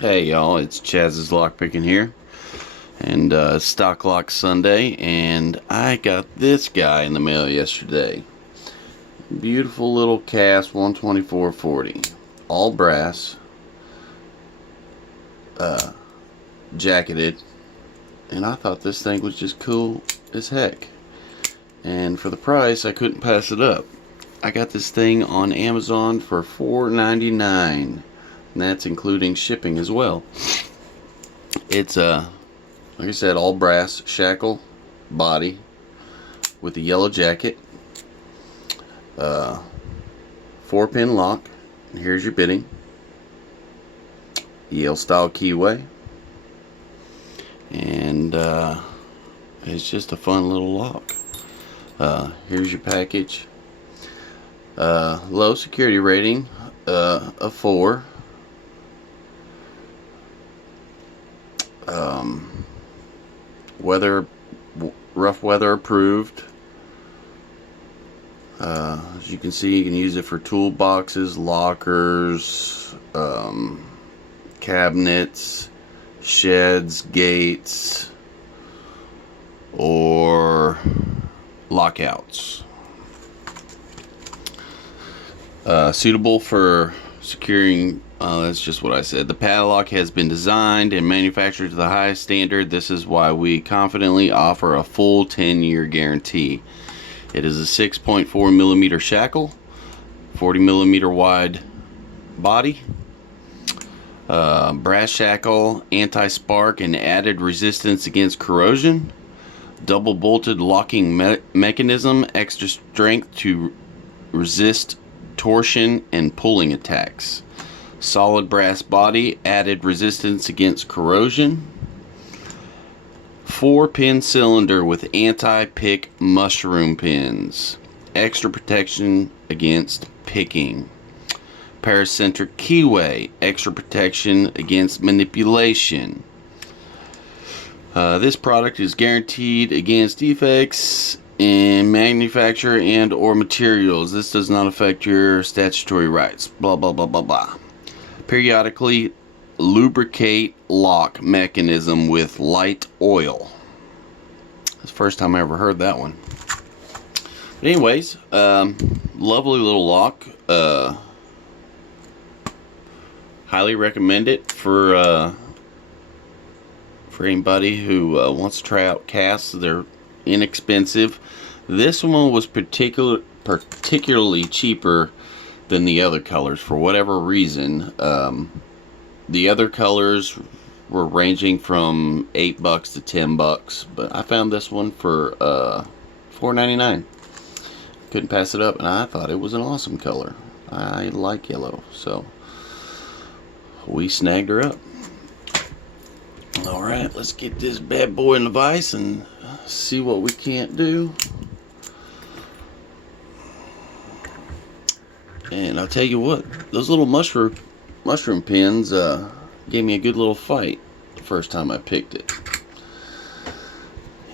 Hey y'all, it's Chaz's Lockpicking here, and Stock Lock Sunday, and I got this guy in the mail yesterday. Beautiful little Kasp 12440, all brass, jacketed, and I thought this thing was just cool as heck. And for the price, I couldn't pass it up. I got this thing on Amazon for $4.99, and that's including shipping as well. It's like I said, all brass shackle body with a yellow jacket, 4-pin lock, and here's your bitting, Yale style keyway, and it's just a fun little lock. Here's your package. Low security rating, a 4. Rough weather approved. As you can see, you can use it for toolboxes, lockers, cabinets, sheds, gates, or lockouts. Suitable for securing, that's just what I said. The padlock has been designed and manufactured to the highest standard. This is why we confidently offer a full 10-year guarantee. It is a 6.4 millimeter shackle, 40 millimeter wide body, brass shackle, anti-spark and added resistance against corrosion, double bolted locking mechanism, extra strength to resist torsion and pulling attacks, solid brass body, added resistance against corrosion, 4-pin cylinder with anti-pick mushroom pins, extra protection against picking, paracentric keyway, extra protection against manipulation. This product is guaranteed against defects in manufacture and or materials. This does not affect your statutory rights. Blah blah blah blah blah. Periodically lubricate lock mechanism with light oil. That's the first time I ever heard that one. But anyways, lovely little lock. Highly recommend it for anybody who wants to try out Kasp. They're inexpensive. This one was particularly cheaper than the other colors for whatever reason. The other colors were ranging from $8 to $10, but I found this one for $4.99. Couldn't pass it up, and I thought it was an awesome color. I like yellow, so we snagged her up. Alright, let's get this bad boy in the vise and see what we can't do. And I'll tell you what, those little mushroom pins gave me a good little fight the first time I picked it.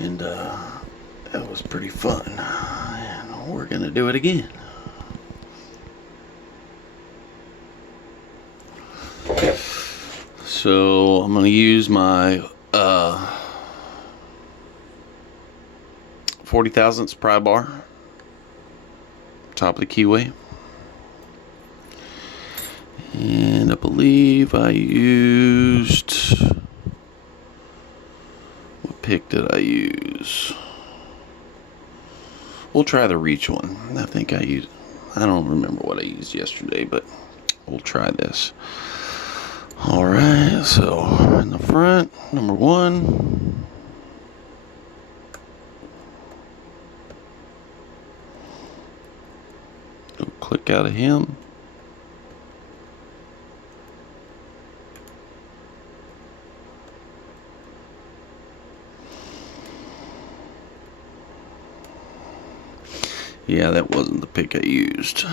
And that was pretty fun. And we're gonna do it again. So I'm going to use my 40 thousandths pry bar, top of the keyway, and I believe I used, what pick did I use? We'll try the reach one. I don't remember what I used yesterday, but we'll try this. Alright, so in the front, number 1. Go click out of him. Yeah, that wasn't the pick I used.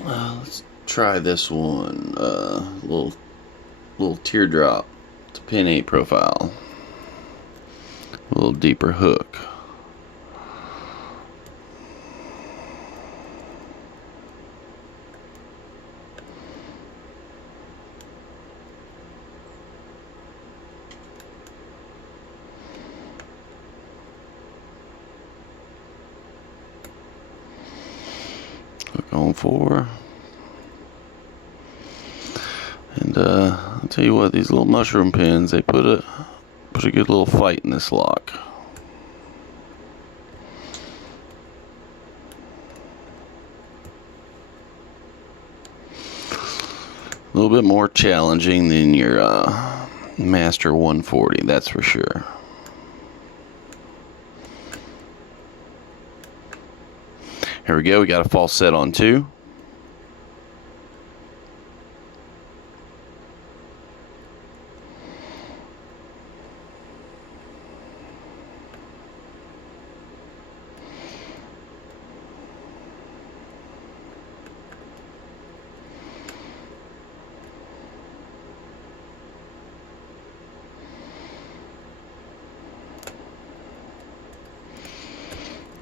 Let's try this one. Little teardrop. It's a pin 8 profile. A little deeper hook. 4. And I'll tell you what, these little mushroom pins, they put a good little fight in this lock. A little bit more challenging than your Master 140, that's for sure. Here we go, we got a false set on 2.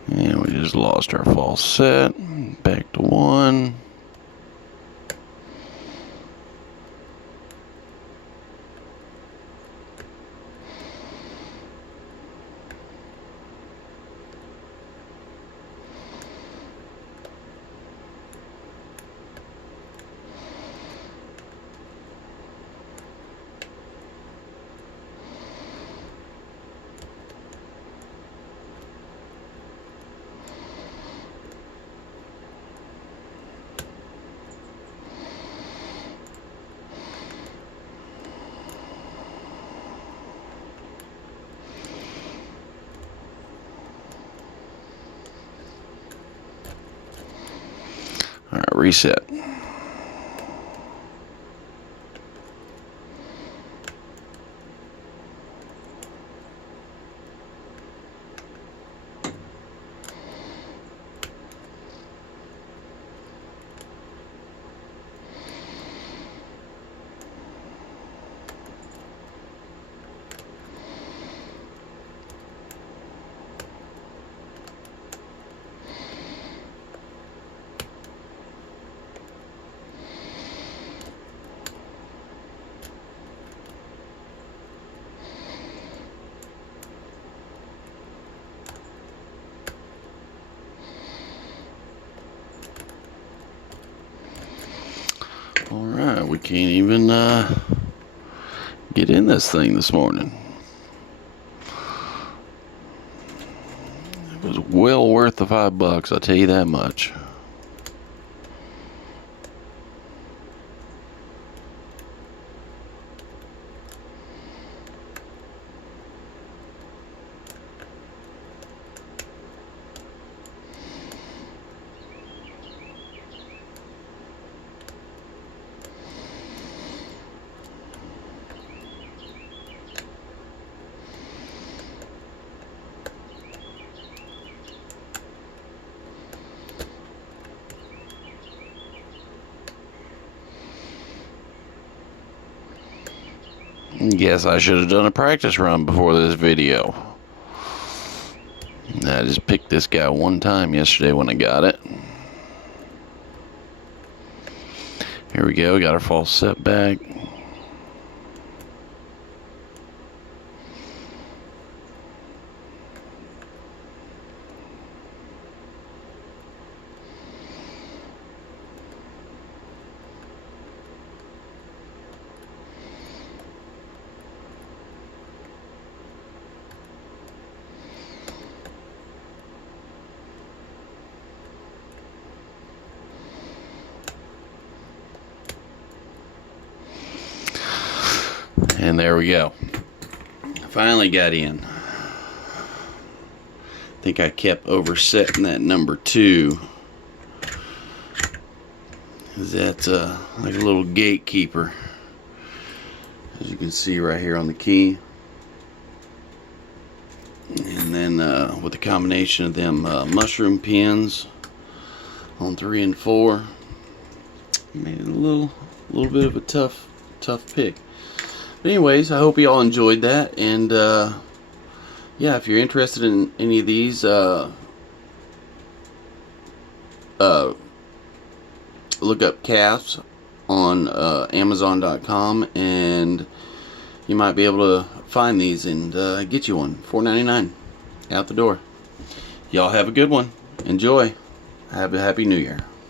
And we just lost our false set. Back to 1. All right, reset. Alright, we can't even get in this thing this morning. It was well worth the $5, I'll tell you that much. Guess I should have done a practice run before this video. I just picked this guy one time yesterday when I got it. Here we go, got our false set back. And there we go. Finally got in. I think I kept oversetting that number 2. That's like a little gatekeeper. As you can see right here on the key. And then with the combination of them mushroom pins on 3 and 4, made it a little bit of a tough pick. But anyways, I hope you all enjoyed that, and yeah, if you're interested in any of these, look up Kasp on Amazon.com, and you might be able to find these and get you one. $4.99 out the door. Y'all have a good one. Enjoy. Have a happy New Year.